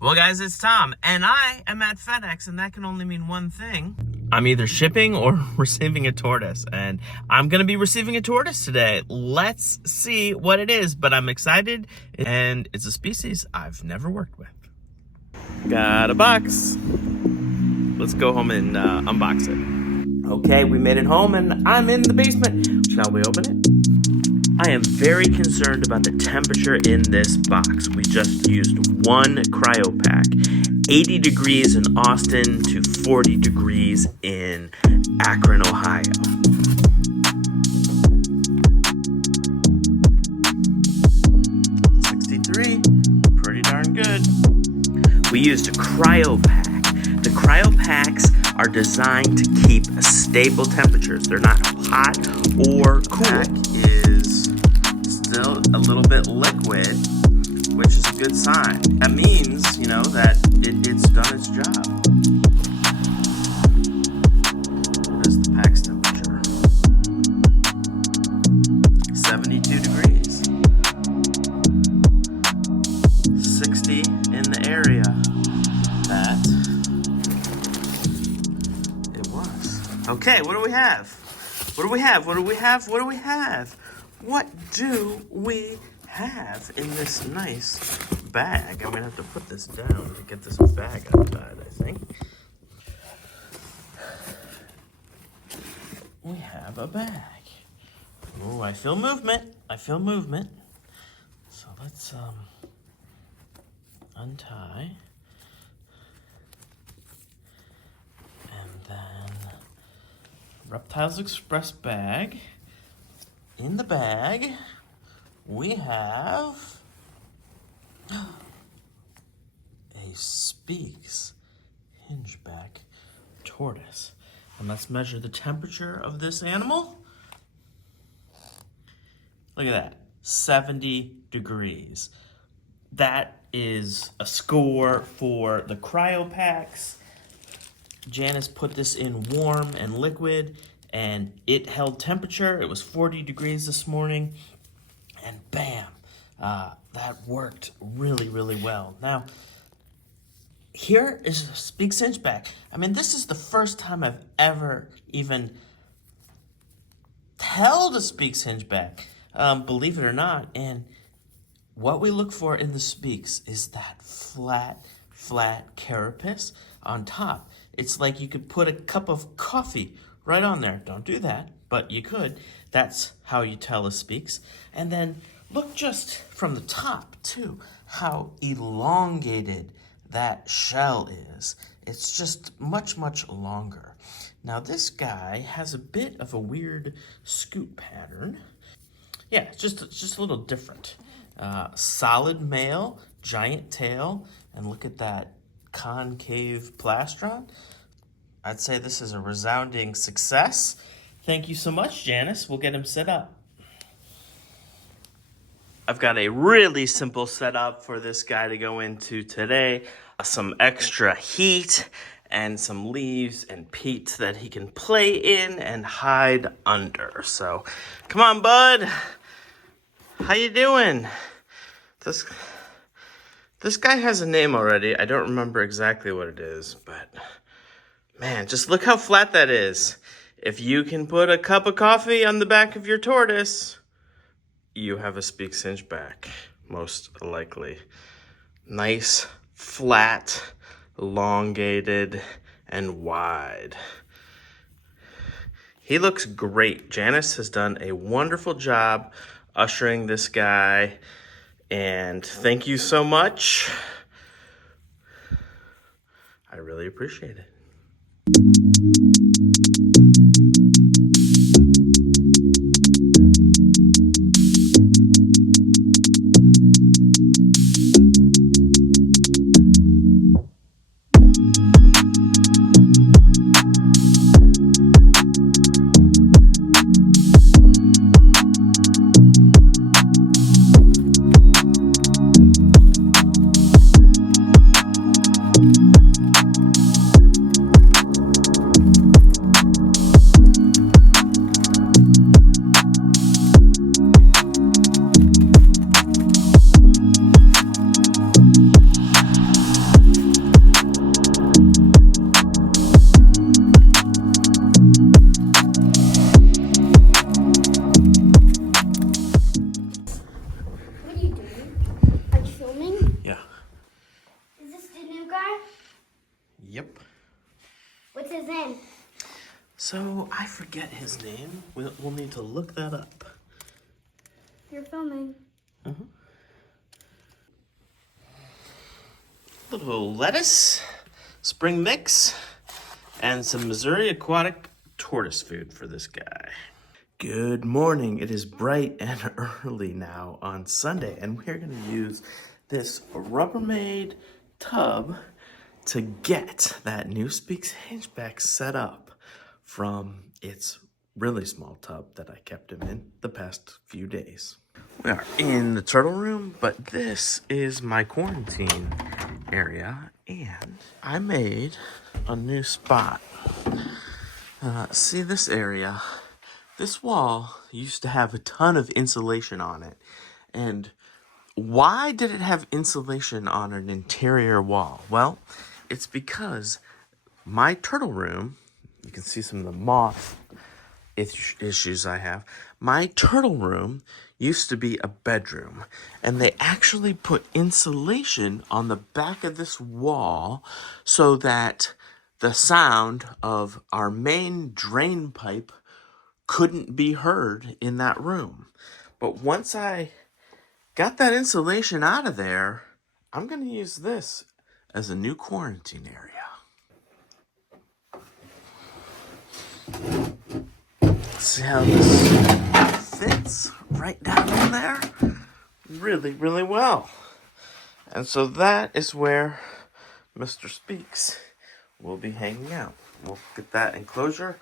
Well, guys, it's Tom, and I am at FedEx, and that can only mean one thing. I'm either shipping or receiving a tortoise, and I'm going to be receiving a tortoise today. Let's see what it is, but I'm excited, and it's a species I've never worked with. Got a box. Let's go home and unbox it. Okay, we made it home, and I'm in the basement. Shall we open it? I am very concerned about the temperature in this box. We just used one cryo pack. 80 degrees in Austin to 40 degrees in Akron, Ohio. $63, pretty darn good. We used a cryo pack. The cryo packs are designed to keep a stable temperatures. They're not hot or cool. Is still a little bit liquid, which is a good sign. That means, that it's done its job. What is the pack's temperature? 72 degrees. 60 in the area that it was. Okay, what do we have? What do we have? What do we have? What do we have? What do we have in this nice bag? I'm going to have to put this down to get this bag outside, I think. We have a bag. Oh, I feel movement. I feel movement. So let's untie. And then Reptiles Express bag. In the bag, we have a Speke's hinge-back tortoise. And let's measure the temperature of this animal. Look at that, 70 degrees. That is a score for the cryo packs. Janice put this in warm and liquid, and it held temperature. It was 40 degrees this morning, and bam, that worked really, really well. Now, here is a Speke's hinge-back. I mean, this is the first time I've ever even held a Speke's hinge-back, believe it or not. And what we look for in the Speke's is that flat carapace on top. It's like you could put a cup of coffee right on there. Don't do that, but you could. That's how you tell a Speke's. And then look just from the top, too, how elongated that shell is. It's just much, much longer. Now, this guy has a bit of a weird scoot pattern. Yeah, it's just a little different. Solid male, giant tail, and look at that concave plastron. I'd say this is a resounding success. Thank you so much, Janice. We'll get him set up. I've got a really simple setup for this guy to go into today. Some extra heat and some leaves and peat that he can play in and hide under. So, come on, bud. How you doing? This guy has a name already. I don't remember exactly what it is, but man, just look how flat that is. If you can put a cup of coffee on the back of your tortoise, you have a Speke's hinge-back, most likely. Nice, flat, elongated, and wide. He looks great. Janice has done a wonderful job ushering this guy, and thank you so much. I really appreciate it. Yep. What's his name? So, I forget his name. We'll need to look that up. You're filming. Uh-huh. Little lettuce, spring mix, and some Missouri aquatic tortoise food for this guy. Good morning. It is bright and early now on Sunday, and we're going to use this Rubbermaid tub to get that new Speke's Hingeback set up from its really small tub that I kept him in the past few days. We are in the turtle room, but this is my quarantine area, and I made a new spot. See this area? This wall used to have a ton of insulation on it. And why did it have insulation on an interior wall? Well, it's because my turtle room, you can see some of the moth issues I have. My turtle room used to be a bedroom, and they actually put insulation on the back of this wall so that the sound of our main drain pipe couldn't be heard in that room. But once I got that insulation out of there, I'm going to use this as a new quarantine area. See how this fits right down in there? Really, really well. And so that is where Mr. Speaks will be hanging out. We'll get that enclosure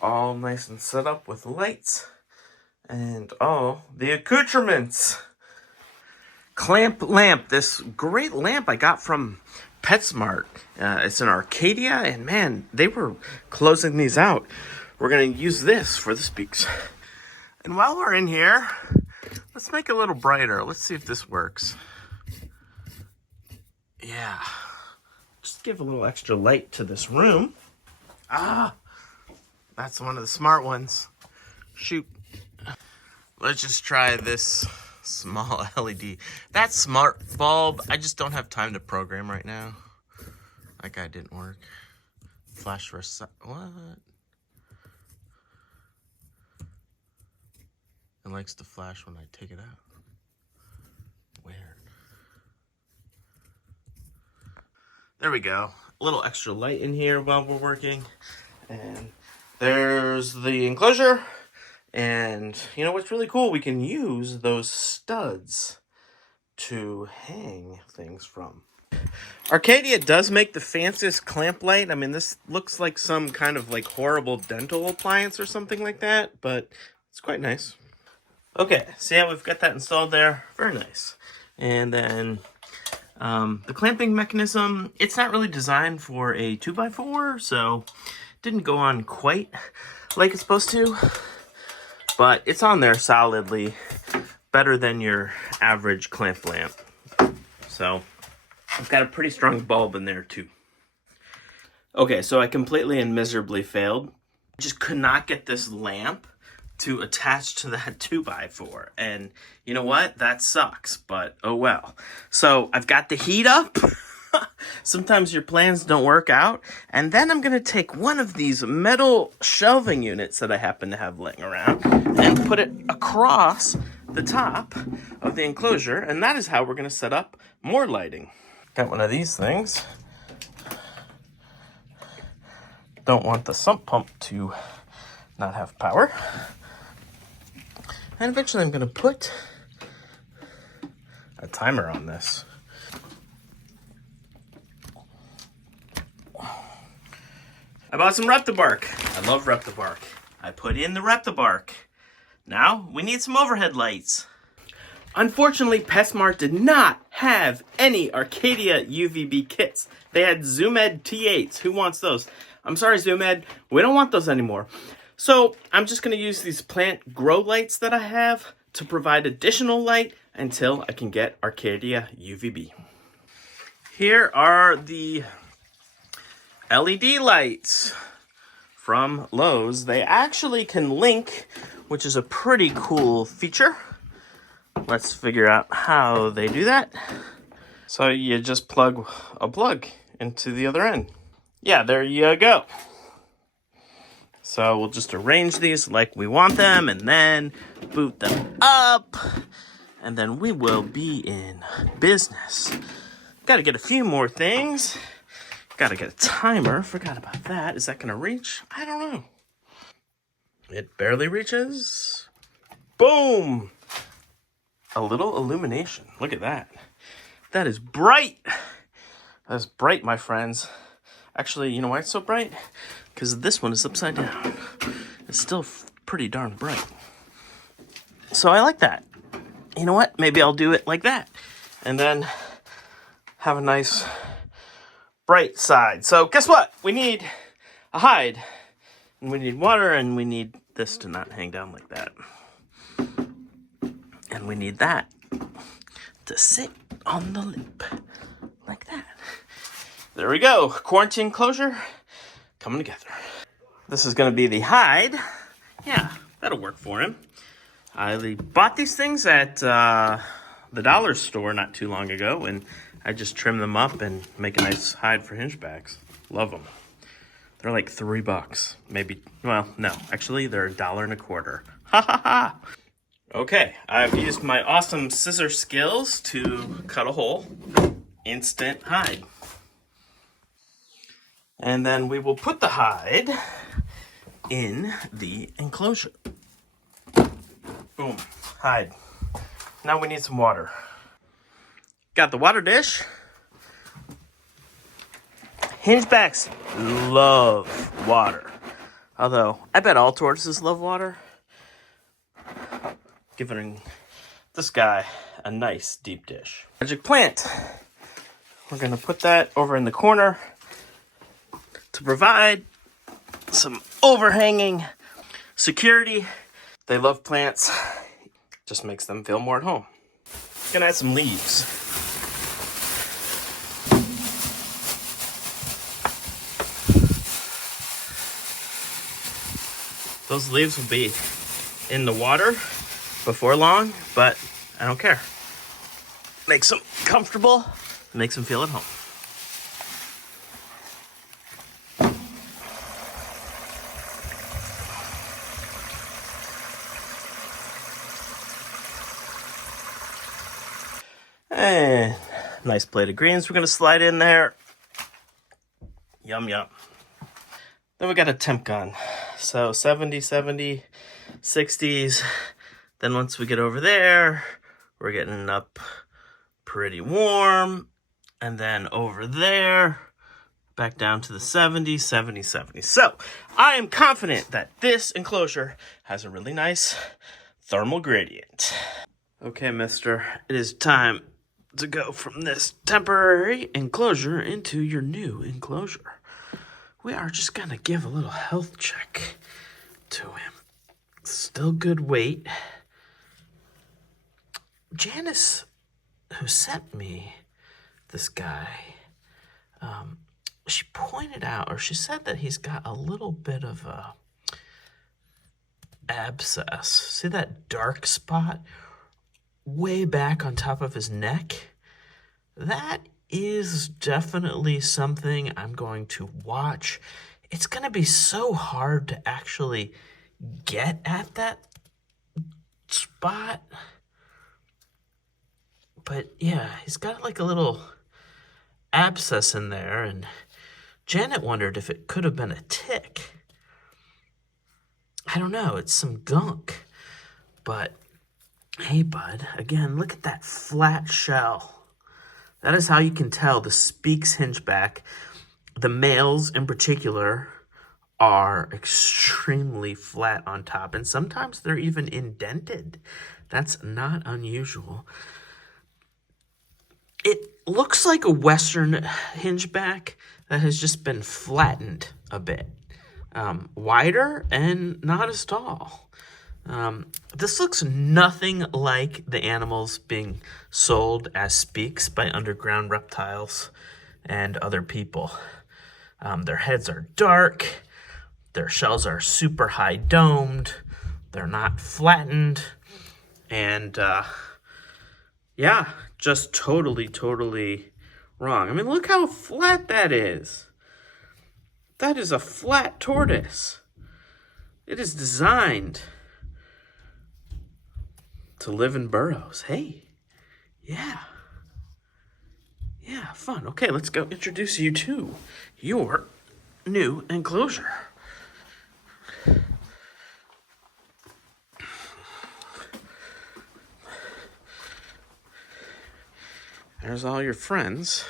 all nice and set up with lights and all the accoutrements. Clamp lamp, this great lamp I got from PetSmart. It's an Arcadia, and man, they were closing these out. We're going to use this for the Speaks. And while we're in here, let's make it a little brighter. Let's see if this works. Yeah. Just give a little extra light to this room. Ah, that's one of the smart ones. Shoot. Let's just try this small LED. That smart bulb, I just don't have time to program right now. That guy didn't work. Flash for a sec. What? It likes to flash when I take it out. Weird. There we go. A little extra light in here while we're working. And there's the enclosure. And you know what's really cool? We can use those studs to hang things from. Arcadia does make the fanciest clamp light. I mean, this looks like some kind of like horrible dental appliance or something like that, but it's quite nice. Okay, so yeah, we've got that installed there. Very nice. And then the clamping mechanism, it's not really designed for a 2x4, so didn't go on quite like it's supposed to. But it's on there solidly, better than your average clamp lamp. So I've got a pretty strong bulb in there too. Okay, so I completely and miserably failed. Just could not get this lamp to attach to that 2x4. And you know what? That sucks, but oh well. So I've got the heat up. Sometimes your plans don't work out. And then I'm going to take one of these metal shelving units that I happen to have laying around and put it across the top of the enclosure. And that is how we're going to set up more lighting. Got one of these things. Don't want the sump pump to not have power. And eventually I'm going to put a timer on this. I bought some Reptibark. I love Reptibark. I put in the Reptibark. Now we need some overhead lights. Unfortunately, PetSmart did not have any Arcadia UVB kits. They had ZoomEd T8s. Who wants those? I'm sorry, ZoomEd. We don't want those anymore. So I'm just going to use these plant grow lights that I have to provide additional light until I can get Arcadia UVB. Here are the LED lights from Lowe's. They actually can link, which is a pretty cool feature. Let's figure out how they do that. So you just plug a plug into the other end. yeah, there you go. So we'll just arrange these like we want them and then boot them up. And then we will be in business. Got to get a few more things. Got to get a timer. Forgot about that. Is that going to reach? I don't know. It barely reaches. Boom! A little illumination. Look at that. That is bright. That's bright, my friends. Actually, you know why it's so bright? Because this one is upside down. It's still pretty darn bright. So I like that. You know what? Maybe I'll do it like that. And then have a nice bright side. So guess what? We need a hide. And we need water, and we need this to not hang down like that. And we need that to sit on the lip like that. There we go. Quarantine closure coming together. This is going to be the hide. Yeah, that'll work for him. I bought these things at the dollar store not too long ago, and I just trim them up and make a nice hide for hingebacks. Love them. They're like $3. Maybe, well, no. Actually, they're $1.25. Ha ha ha! Okay, I've used my awesome scissor skills to cut a hole. Instant hide. And then we will put the hide in the enclosure. Boom, hide. Now we need some water. Got the water dish. Hingebacks love water. Although, I bet all tortoises love water. Giving this guy a nice deep dish. Magic plant. We're going to put that over in the corner to provide some overhanging security. They love plants. Just makes them feel more at home. Gonna add some leaves. Those leaves will be in the water before long, but I don't care. Makes them comfortable, makes them feel at home. And nice plate of greens we're going to slide in there. Yum, yum. Then we got a temp gun. So 70, 60s. Then once we get over there, we're getting up pretty warm. And then over there, back down to the 70s, 70s, 70s. So I am confident that this enclosure has a really nice thermal gradient. Okay, mister, it is time to go from this temporary enclosure into your new enclosure. We are just gonna give a little health check to him. Still good weight. Janice, who sent me this guy, she pointed out, or she said that he's got a little bit of a abscess. See that dark spot way back on top of his neck? That is definitely something I'm going to watch. It's going to be so hard to actually get at that spot. But yeah, he's got like a little abscess in there, and Janet wondered if it could have been a tick. I don't know, it's some gunk. But hey, bud, again, look at that flat shell. That is how you can tell the Speke's hingeback. The males in particular are extremely flat on top, and sometimes they're even indented. That's not unusual. It looks like a Western hingeback that has just been flattened a bit. Wider and not as tall. This looks nothing like the animals being sold as Spekes by underground reptiles and other people. Their heads are dark. Their shells are super high domed. They're not flattened. And yeah, just totally wrong. I mean, look how flat that is. That is a flat tortoise. It is designed to live in burrows. Hey, yeah. Yeah, fun. Okay, let's go introduce you to your new enclosure. There's all your friends.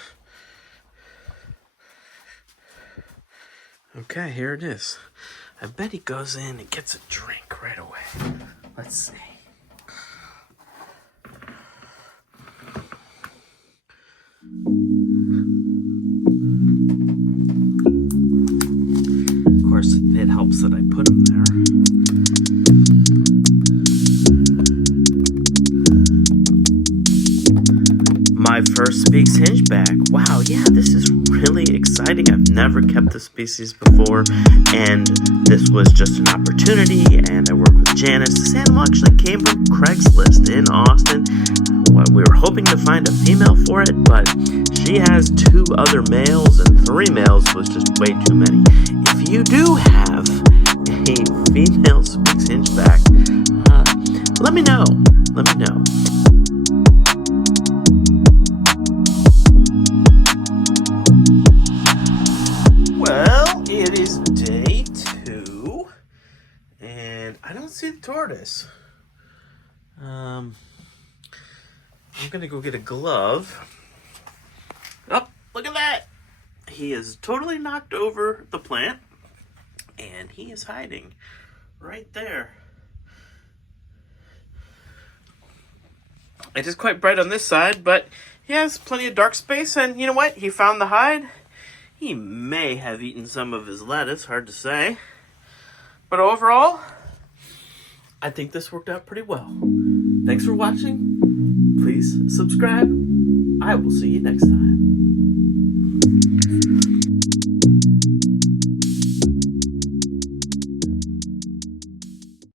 Okay, here it is. I bet he goes in and gets a drink right away. Let's see. Of course, it helps that I put him there. My first Speke's Hingeback. Wow, yeah, this is really exciting. I've never kept this species before, and this was just an opportunity, and I worked with Janice. This animal actually came from Craigslist in Austin. We were hoping to find a female for it, but she has 2 other males, and 3 males was just way too many. If you do have a female Speke's Hingeback, let me know. Let me know. Well, it is day 2, and I don't see the tortoise. I'm gonna go get a glove. Oh, look at that! He has totally knocked over the plant, and he is hiding right there. It is quite bright on this side, but he has plenty of dark space, and you know what? He found the hide. He may have eaten some of his lettuce, hard to say. But overall, I think this worked out pretty well. Thanks for watching. Please subscribe. I will see you next time.